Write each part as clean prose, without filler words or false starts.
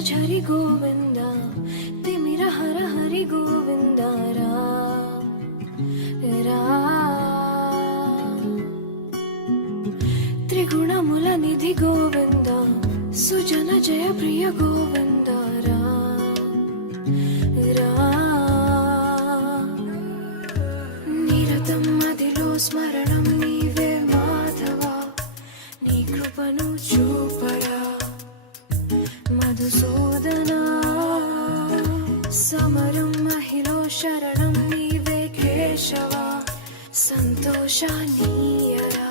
झरि गोविन्द तिमिर हर हरि गोविन्द त्रिगुणमुल निधि गोविन्द सुजन जय प्रिय गोविन्द निरतं मदिलो स्मरणं नीवे माधव नी कृपनु चूपरा मधुसूदना समरं महिलो शरणं नीवे केशव संतोषानीयरा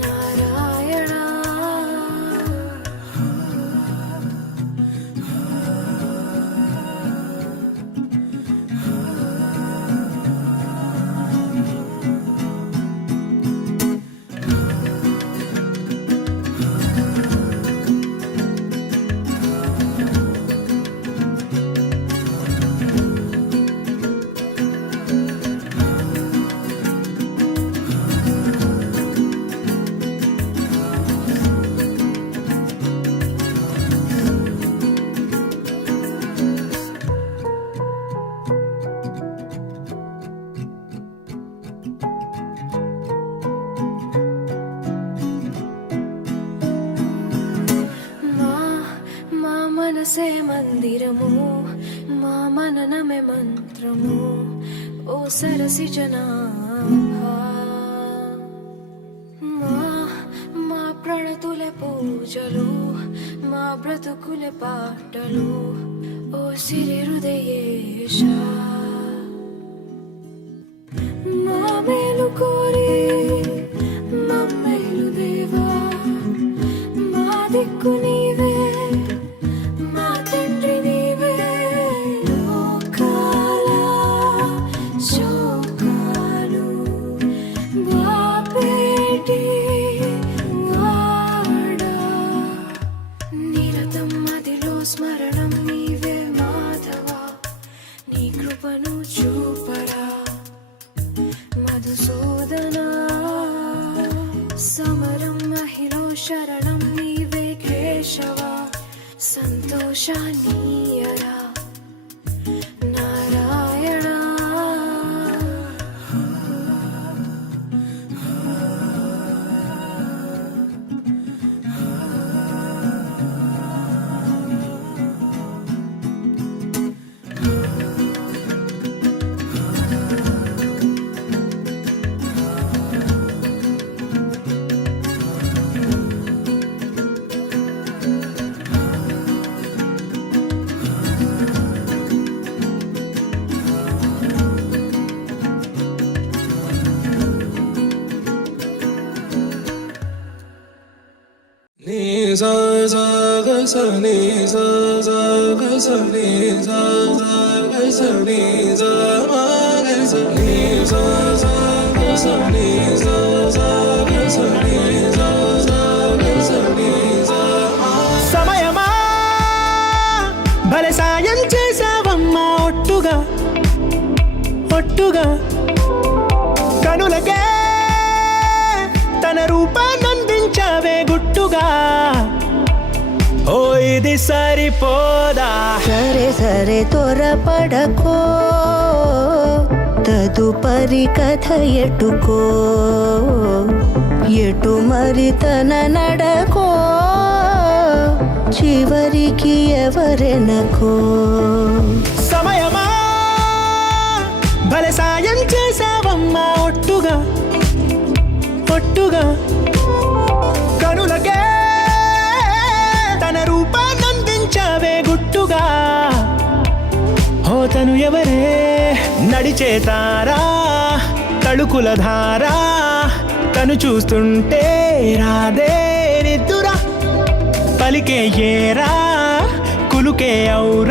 नारायण మనసే మందిరము మా మననమే మంత్రము ఓ సరసి జనాభా మా ప్రణతులే పూజలు మా బ్రతుకులే పాటలు ఓ సిరి హృదయేశ మా మేలు కోరి మమ్మేలు దేవా మా దిక్కు నీవే స్మరణం నీవే మాధవ నీ కృపను చూపరా మధుసూదనా సమరం మహిళ శరణం నీవే Keshava సంతోషానీయరా Narayana sa sa ga sa ni sa sa ga sa ni sa sa ga sa ni sa ma ga sa ni sa sa ga sa ni sa sa ga sa ni sa sa ga sa ni sa సమయమా భలే సాయం చేసావమ్మా ఒట్టుగా ఒట్టుగా కనులకే తన రూపాన్నందించావే గుట్టుగా ఓ ఇది సరిపోదా సరే సరే త్వరపడకో తదుపరి కథ ఎటుకో ఎటు మరి తన నడకో చివరికి ఎవరెనకో సమయమా భలే సాయం చేసావమ్మా ఒట్టుగా ఒట్టుగా కనులకే తన రూపాన్నందించావే గుట్టుగా ఓ తను ఎవరే నడిచే తారా తళుకుల ధారా తను చూస్తుంటే రాదే నిద్దురా పలికే ఏరా కులుకే ఔరా